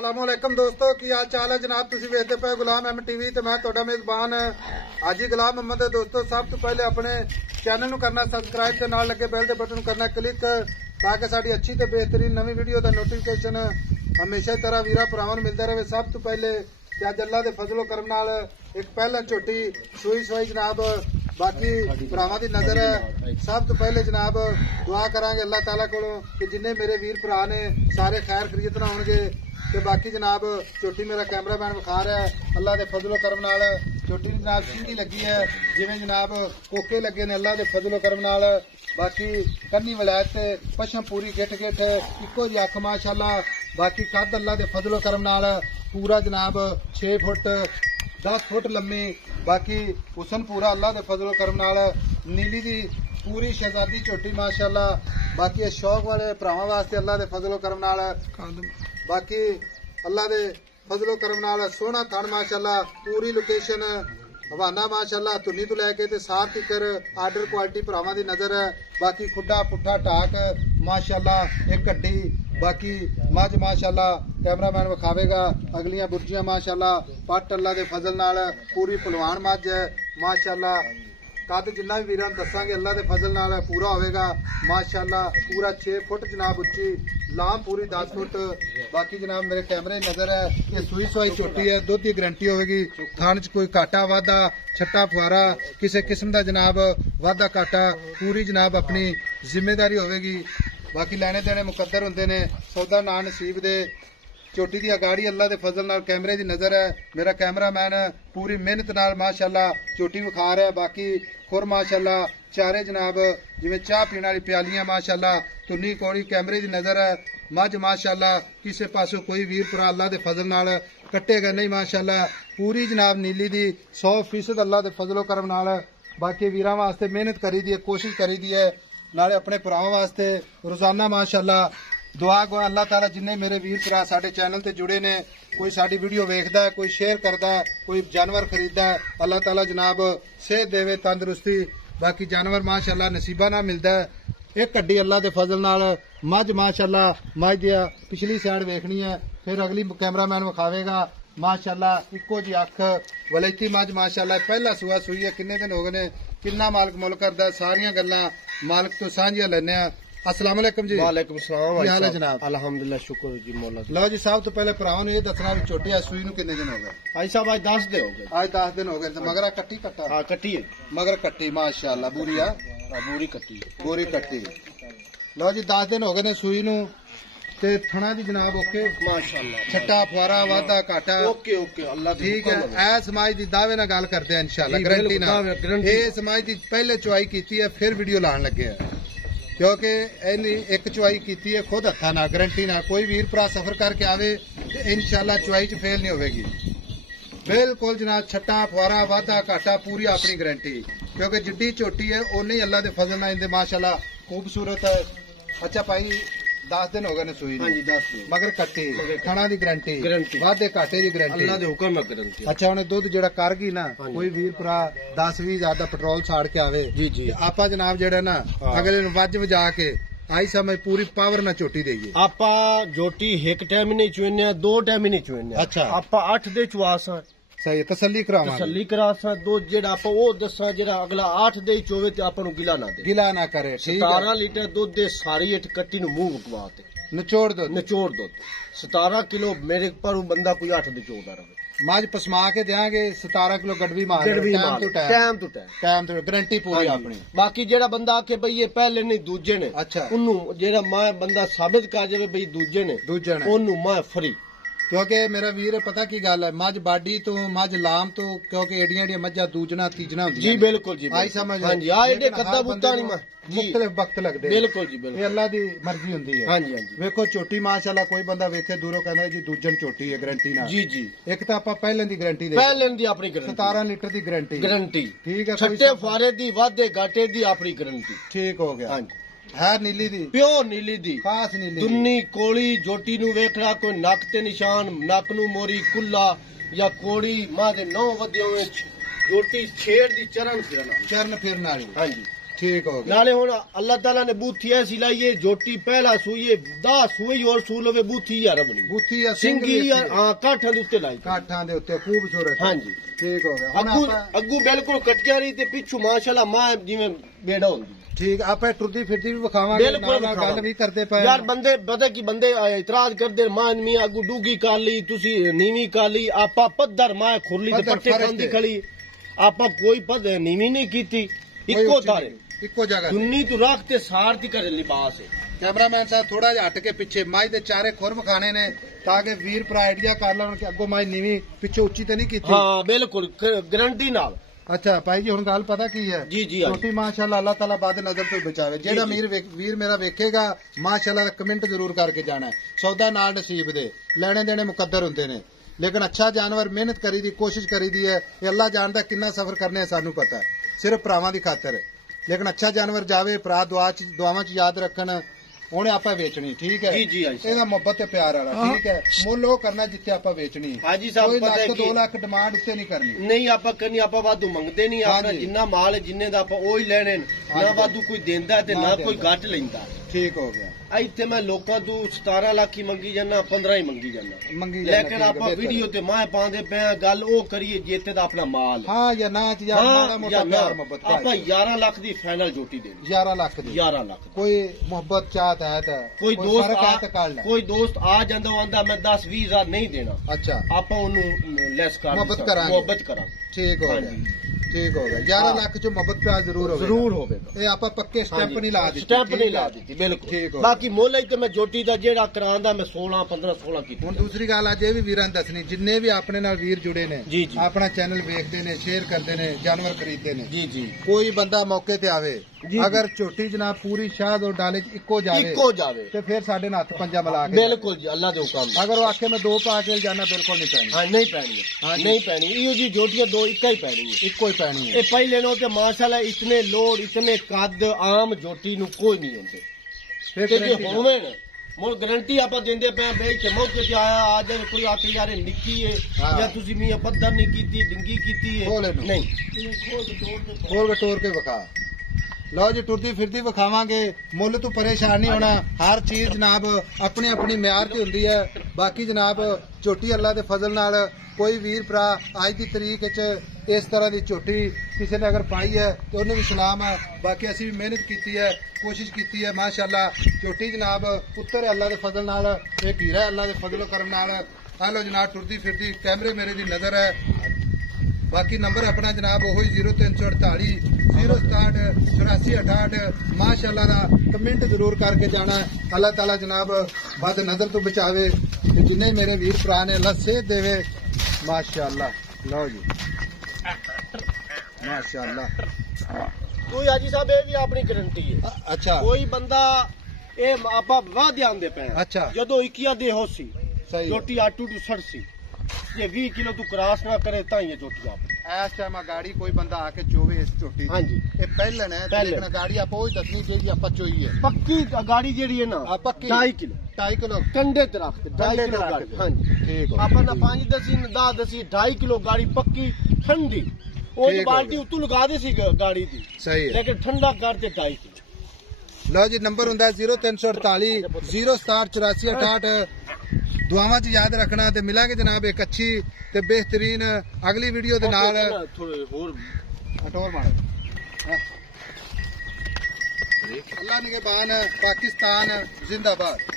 अस्सलामुअलैकुम दोस्तों की हाल चाल है जनाब। तुसी वेखदे पे गुलाम एम टीवी ते मैं तुहाडा मेजबान हाजी गुलाम मोहम्मद। दोस्तों सब तो पहले अपने चैनल नूं करना सबसक्राइब ते नाल लगे बेल दे बटन करना क्लिक ताकि साडी अच्छी ते बेहतरीन नवी वीडियो दा नोटिफिकेशन हमेशा की तरह वीरा भरावां नूं मिलदा रहे। सब तो पहले अज अल्लाह दे फजलो करम नाल एक पहला झोटी सूई सवाई जनाब बाकी भरावां दी नजर है। सब तो पहले जनाब दुआ करांगे अल्लाह ताला कोलों कि जिन्ने मेरे वीर भरा ने सारे खैर खरीद ना होणगे ते बाकी जनाब झोटी मेरा कैमरामैन विखा रहा है। अल्लाह के फजलो करम नाल झोटी जनाब सीधी लगी है जिवें जनाब कोके लगे ने अल्लाह के फजलो करम नाल। बाकी कन्नी वलैत ते पछम पूरी गिठ गिठ इको जी अख माशाअल्लाह। बाकी कद अल्लाह के फजलो करम नाल पूरा जनाब 6 फुट 10 फुट लम्मी। बाकी हुसन पूरा अल्लाह के फजलो करम नाल। नीली दी पूरी शहजादी झोटी माशाअल्लाह। बाकी शौक वाले भरावां वास्ते अल्लाह के फजलो करम नाल। बाकी अल्लाह दे फजलो करम नाल सोहना थण माशाअल्लाह। पूरी लोकेशन हवाना माशाअल्लाह धुनी तो लैके ते सार तिकर आर्डर क्वालिटी भरावां दी नजर है। बाकी खुड्डा पुट्ठा टाक माशाअल्लाह एक कड्डी। बाकी मझ माशाअल्लाह कैमरामैन विखावेगा अगलियां बुर्जियां माशाअल्लाह। पट अल्लाह दे फजल नाल पूरी पहलवान मझ है माशाअल्लाह। कद जिन्ना भी वीरां दसांगे अल्लाह के फजल नाल पूरा होगा माशाअल्लाह। पूरा 6 फुट जनाब उच्ची लाम पूरी 10 फुट। बाकी जनाब मेरे कैमरे नजर है ये सूई सवाई झोटी है दुध की गारंटी होगी। थान च कोई काटा वाधा छट्टा फुआरा किसी किस्म का जनाब वाधा काटा पूरी जनाब अपनी जिम्मेदारी होगी। बाकी लेने देने मुकद्दर होंगे ने सौदा ना नसीब दे। झोटी की अगाड़ी अल्लाह के फजल नाल कैमरे की नजर है। मेरा कैमरामैन पूरी मेहनत नाल माशाअल्लाह झोटी विखा रहा है। बाकी खुर माशाअल्लाह चारे जनाब जिवें चाह पीने वाली प्यालियां माशाअल्लाह। धुनी कौड़ी कैमरे की नजर है। मझ माशाअल्लाह किसी पासों कोई वीर भरा अल्लाह के फजल नाल कट्टेगा नहीं माशाअल्लाह। पूरी जनाब नीली दी 100% अल्लाह के फजलो करम नाल। बाकी वीरां वास्ते मेहनत करी दी है कोशिश करी दी है नाले अपने भरावां वास्ते रोजाना माशाअल्लाह दुआ गो अल्लाह ताला जिन्ने मेरे वीर भरा साडे चैनल ते जुड़े ने कोई साडी वीडियो वेखदा है कोई शेयर करदा है कोई जानवर खरीददा है अल्लाह ताला जनाब सेहत देवे तंदुरुस्ती। बाकी जानवर माशाअल्लाह नसीबा ना मिलदा है। एक कड्डी अल्लाह के फजल नाल मझ माशाअल्लाह। मझ दी पिछली साइड वेखनी है फिर अगली कैमरामैन विखावेगा माशाअल्लाह। इको जी अख वलैती मझ माशाअल्लाह पहला सुआ सुई है। किन्ने दिन हो गए ने किन्ना मालक मुल करदा सारियां गल्लां मालक तो सांझियां लैने आ। अस्सलाम वालेकुम जी। वालेकुम सलाम क्या हाल है जनाब? अल्हम्दुलिल्लाह शुक्र जी मौला। लो जी साहब तो पहले भरावां नूं ये दसना भी छोटी है सूई नूं किन्ने दिन हो गए? भाई साहब आज 10 दिन हो गए। आज 10 दिन हो गए। तो मगर कट्टी कट्टा? हाँ कट्टी है मगर कट्टी माशाअल्लाह पूरी है पूरी कट्टी पूरी कट्टी। लो जी 10 दिन हो गए ने सूई नूं ते थणा दी जनाब ओके माशाअल्लाह। छट्टा फुआरा वाधा घाटा ओके ओके अल्लाह ठीक है। ए समाज दी दावे नाल गल करदे हैं इंशाअल्लाह गारंटी नाल। ए समाज दी पहले चुआई कीती है फिर वीडियो लाण लगे हैं क्योंकि एक चुआई की है खुद हथा ना गारंटी ना। कोई वीर भरा सफर करके आवे इंशाअल्लाह चुआई च फेल नहीं होगी बिल्कुल जनाब। छट्टा फुआरा वाधा घाटा पूरी अपनी गारंटी क्योंकि जिड्डी झोटी है ओने ही अल्लाह के फजल नाल इंदे माशाअल्लाह खूबसूरत है। अच्छा भाई 10 दिन हो गए ने सूई हाँ जी 10 दिन मगर कट्टी खाना की गारंटी वाधे घाटे की गारंटी अल्लाह दे हुक्म है गारंटी। अच्छा उन्हें दुध जेड़ा कर गई ना कोई वीर भरा 10-20 हजार का पेट्रोल साड़ के आवे जी जी आपा जनाब जेड़ा ना अगले वज वजा के आई समय पूरी पावर ना झोटी देइए। आपा झोटी एक टाइम नहीं चुने 2 टाइम नहीं चुने। अच्छा आपा 8 दे चुआसा सही तसल्ली करावा तसल्ली करासा दो जेड़ा आपा वो दसा जेड़ा अगला 8 दे चोवे ते आपा नु गिला ना दे गिला ना करे। 17 लीटर दूध दे सारी इट कट्टी नु मुंह बकवाते निचोड़ दो 17 किलो मेरे पर बंदा कोई 8 दे चोदा रहे मज पसमा के देंगे 17 किलो गड़वी मार टाइम तो गारंटी पूरी अपनी। बाकी जेड़ा बंदा आके भाई ये पहले नहीं दूजे ने अच्छा उन्नू जेड़ा मैं बंदा साबित कर जावे भाई दूजे ने ओनू मैं फ्री क्योंकि मेरा वीर पता की गल है मझ बाडी तो मझ लाम तो क्योंकि एडियां एडियां मझा दूजना तीजना होंदी जी बिल्कुल जी आई समझ हां जी आ एडे कद्दा बुत्ता नहीं मैं मुख्तलिफ वक्त लगदे बिल्कुल जी बिल्कुल अल्लाह दी मर्जी होंदी है। हां जी हां जी वेखो छोटी माशाअल्लाह कोई बंदा वेखे दूरों कहंदा जी दूजन छोटी है गारंटी ना जी जी एक तो आपा पहले दी गारंटी दे पहले दी अपनी गारंटी 17 लीटर दी गारंटी ठीक है। छट्टे फारे दी वाधे घाटे दी अपनी गारंटी ठीक हो गया। हां जी है नीली दी प्योर नीली दी खास नीली दुन्नी कोली झोटी नू वेखड़ा कोई नक ते निशान नक नू मोरी कुल्ला या कोड़ी मां दे 9 वधियो झोटी छेड़ दी चरण फिरन वाली हां जी ठीक हो गया। नाले हुन अल्लाह ताला ने बूथी ऐसी लाई है जोटी पहला सूई 10 सूई और सूल वे बूथी या रबनी बूथी या सिंगी हां काठां दे उत्ते लाई काठां दे उत्ते खूबसूरत। हां जी ठीक हो गया। अग्गू अग्गू बिल्कुल कटिया रही ते पिछू माशाल्लाह मां जिवें बेड़ा होंदी। ठीक आप टुरदी फिरदी भी विखावांगे बिल्कुल गल भी करते पे यार बंदे पता की बंदे इतराज करदे मान मियां अग्गू डूगी कर ली तुसी नीवी कर ली आपा पद्धर मां खुरली ते पट्टे खांदी खड़ी आपा कोई पद नीवी नहीं कीती इक्को थारे इक्को जगह दुन्नी तू रख ते सार दी कर लिबास है। कैमरामैन साहब थोड़ा जिहा हट के पीछे माई दे चारे खुरम खाने ने ताकि वीर भरा आइडिया कर लेन कि अग्गों माई नीवी पिछे उच्ची ते नहीं कीती। हां बिल्कुल गारंटी नाल। अच्छा भाई जी हुण गल पता की है जी जी छोटी माशाल्लाह अल्लाह ताला बाद नजर तो बचावे जेड़ा वीर मेरा वेखेगा माशाल्लाह कमेंट जरूर करके जाना है। सौदा नाल नसीब दे लेने देने मुकद्दर हुंदे ने लेकिन अच्छा जानवर मेहनत करी दी कोशिश करी दी है ये अल्लाह जानदा कितना सफर करने सानू पता है सिर्फ भरावां दी खातर लेकिन अच्छा जानवर जावे भरा दुआवां च याद रखन ਉਹਨੇ ਆਪਾਂ ਵੇਚਣੀ ਠੀਕ ਹੈ ਜੀ ਜੀ ਇਹਦਾ ਮੁਹੱਬਤ ਤੇ ਪਿਆਰ ਵਾਲਾ ਠੀਕ ਹੈ ਮੁੱਲ ਉਹ ਕਰਨਾ ਜਿੱਥੇ ਆਪਾਂ ਵੇਚਣੀ ਹਾਜੀ ਸਾਹਿਬ ਪਤਾ ਹੈ ਕਿ 2 ਲੱਖ ਡਿਮਾਂਡ ਉੱਤੇ ਨਹੀਂ ਕਰਨੀ ਨਹੀਂ ਆਪਾਂ ਕਰਨੀ ਆਪਾਂ ਵਾਧੂ ਮੰਗਦੇ ਨਹੀਂ ਆਪਣਾ ਜਿੰਨਾ ਮਾਲ ਜਿੰਨੇ ਦਾ ਆਪਾਂ ਉਹ ਹੀ ਲੈਣੇ ਨਾ ਵਾਧੂ ਕੋਈ ਦਿੰਦਾ ਤੇ ਨਾ ਕੋਈ ਘੱਟ ਲੈਂਦਾ। ਠੀਕ ਹੋ ਗਿਆ। ਇੱਥੇ ਮੈਂ ਲੋਕਾਂ ਤੋਂ 17 ਲੱਖ ਹੀ ਮੰਗੀ ਜਾਂਦਾ 15 ਹੀ ਮੰਗੀ ਜਾਂਦਾ ਲੇਕਿਨ ਆਪਾਂ ਵੀਡੀਓ ਤੇ ਮਾਂ ਪਾਉਂਦੇ ਪਏ ਗੱਲ ਉਹ ਕਰੀਏ ਜਿੱਥੇ ਦਾ ਆਪਣਾ ਮਾਲ ਹਾਂ ਜਾਂ ਨਾ ਚ ਯਾਰ ਮਾੜਾ ਮੋਟਾ ਪਿਆਰ ਮੁਹੱਬਤ ਆਪਾਂ 11 ਲੱਖ ਦੀ ਫਾਈਨਲ ਜੋਟੀ ਦੇ 11 ਲੱਖ ਦੀ 11 ਲੱਖ ਕੋਈ ਮੁਹੱਬਤ ਚਾਹਤ ਹੈ ਤਾਂ ਕੋਈ ਦੋਸਤ ਆ ਜਾਂਦਾ ਆਂਦਾ ਮੈਂ 10 20 ਹਜ਼ਾਰ ਨਹੀਂ ਦੇਣਾ ਅੱਛਾ ਆਪਾਂ ਉਹਨੂੰ ਲੈਸ ਕਰ ਮੁਹੱਬਤ ਕਰਾਂਗੇ। ਠੀਕ ਹੋ ਗਿਆ। ठीक हो गया। 11 लाख जो मोहब्बत प्यार जरूर होगा ये आप पक्के स्टैंप नहीं ला दी स्टैंप नहीं ला दी बिल्कुल ठीक हो। बाकी मुल तो मैं जोटी का जेड़ा करांदा मैं 16 15 16 की। हुण दूसरी गल अज ये भी वीरां दसनी जिन्ने भी अपने नाल वीर जुड़े ने अपना चैनल वेखदे ने शेयर करते ने जानवर खरीदते ने जी जी कोई बंदा मौके ते आवे अगर झोटी जनाब पूरी शाद और डाले इक्को जावे तो फिर साडे नाल हथ पंजा मिला के बिल्कुल जी अल्लाह दे हुक्म अगर वो आखे मैं 2 पा के जाना बिल्कुल नहीं पैनी। हां नहीं पैनी नहीं पैनी इहो जी जोटियां 2 इक्का ही पैनी है इक्को ही पैनी है। पहले नो ते माशाल्लाह इतने लोड इतने कद आम जोटी नु कोई नहीं होंदे फिर होवे ना मोर गारंटी आप देंदे पे बे के मौके ते आया आज कोई आके यार निक्की है या तुसी मियां पत्थर नहीं कीती डिंगी कीती है नहीं खोल के तोड़ के विखा लो जी टुरदी फिरदी विखावांगे मुल तो परेशान नहीं होना हर चीज जनाब अपनी अपनी म्यार की हुंदी है। बाकी जनाब झोटी अल्लाह दे फजल नाल कोई वीर भरा आज की तरीक इस तरह की झोटी किसी ने अगर पाई है तो उन्हें भी सलाम है। बाकी असी भी मेहनत की है कोशिश की है माशाल्लाह झोटी जनाब पुत्र अल्लाह के फजल नाल एक हीरा अल्लाह के फजल करम नाल हेलो जनाब टुरदी फिरदी कैमरे मेरे दी नजर है। बाकी नंबर अपना जनाब वही 0348 067 84 68 माशाल्लाह दा कमेंट जरूर करके जाना है। अल्लाह ताला जनाब बद नजर तो बचावे तो जिन्ने मेरे वीर भरा ने अल्लाह सेहत देवे माशाल्लाह। लो जी माशाल्लाह कोई हाजी साहब ये भी अपनी गारंटी है। अच्छा कोई बंदा ये आपा वादे आंदे पे अच्छा जदों 21 दे होसी रोटी 8 टू 60 ये 20 किलो तू क्रॉस ना करे ता ये जोटी आप इस टाइम गाड़ी कोई बंदा आके चोवे इस चोटी हां जी ये पहलन है लेकिन गाड़ी आप वही दसनी जेडी आप चोई है पक्की गाड़ी जेडी है ना पक्की 2.5 किलो कंडे ते रख 2.5 किलो गाड़ी हां जी ठीक है अपन 5 दसी 10 दसी 2.5 किलो गाड़ी पक्की ठंडी वो बाल्टी उतू लगा दे सी गाड़ी दी सही है लेकिन ठंडा कर दे 2.5 किलो। लो जी नंबर हुंदा 0348 067 84 68 दुआवां च याद रखना ते मिलांगे जनाब एक अच्छी ते बेहतरीन अगली वीडियो दे नाल अल्लाह निगहबान पाकिस्तान जिंदाबाद।